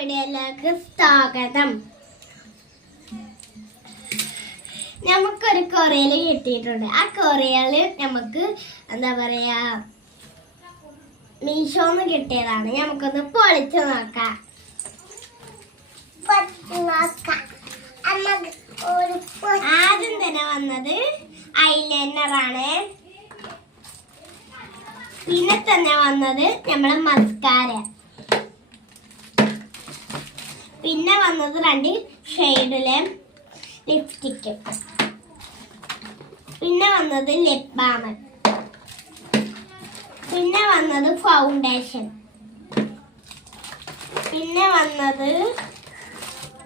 വീഡിയോയിലേക്ക് സ്വാഗതം. നമുക്കൊരു കൊറിയല് കിട്ടിയിട്ടുണ്ട്. ആ കൊറിയല് നമുക്ക് എന്താ പറയാ മീഷോന്ന് കിട്ടിയതാണ്. നമുക്കൊന്ന് പൊളിച്ചു നോക്കാം. ആദ്യം തന്നെ വന്നത് ഐലൈനറാണ്. പിന്നെ തന്നെ വന്നത് നമ്മളെ മസ്കാര. പിന്നെ വന്നത് 2 ഷെയ്ഡിലെ ലിപ്സ്റ്റിക്ക്. പിന്നെ വന്നത് ലിപ് ബാം. പിന്നെ വന്നത് ഫൗണ്ടേഷൻ. പിന്നെ വന്നത്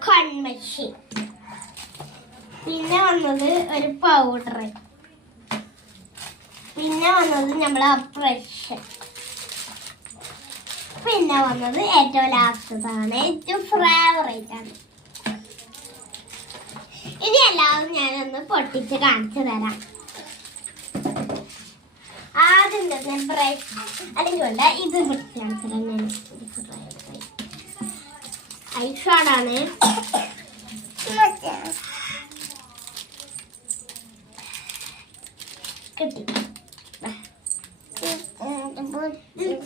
കൺമഷി. പിന്നെ വന്നത് ഒരു പൗഡർ. പിന്നെ വന്നത് നമ്മളെ ബ്രഷ്. പിന്നെ വന്നത് ഏറ്റവും ലാസ്റ്റതാണ്, ഏറ്റവും ഫേവറേറ്റ് ആണ്. ഇനി എല്ലാവരും ഞാനൊന്ന് പൊട്ടിച്ച് കാണിച്ചു തരാം. ആദ്യം തന്നെ ബ്രഷ് അതുകൊണ്ട് ഇത് ഐഷാഡാണ്. കിട്ടി.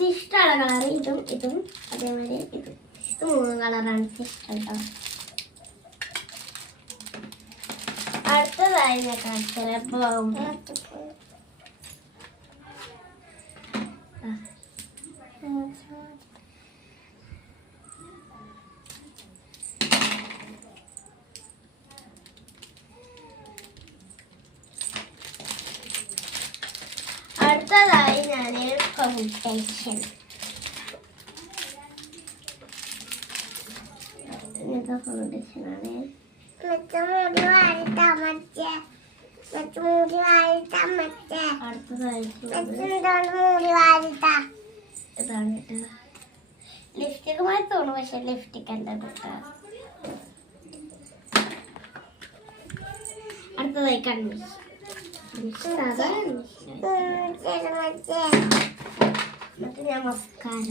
ഇഷ്ടമുള്ള കളർ ഇതും അതേമാതിരി ഇത് 3 കളറാണ് ഇഷ്ടം കേട്ടോ. അടുത്തതായി ഞാൻ കാണിച്ചത് അടുത്തതായി ഞാൻ ഫൗണ്ടേഷൻ. ഫൗണ്ടേഷനാണ്. ഇതാണ് ലിപ്സ്റ്റിക് മായി തോന്നും, പക്ഷെ ലിപ്സ്റ്റിക് അല്ല കേട്ടോ. അടുത്തതായി കൺമഷി. എന്നിട്ട് ഞാൻ മസ്കാര.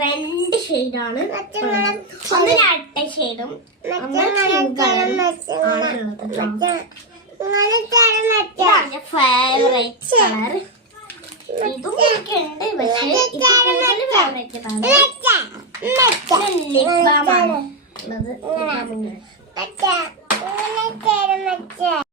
രണ്ട് ഷെയ്ഡാണ്. ഒന്ന് അട്ട ഷെയ്ഡും ഫേവറേറ്റ് കളർ. ഇതും എനിക്കുണ്ട്, പക്ഷേ ഇത് ഫേവറേറ്റ് ആണ്. ലിപ് ബാം ആണ് ഉള്ളത്.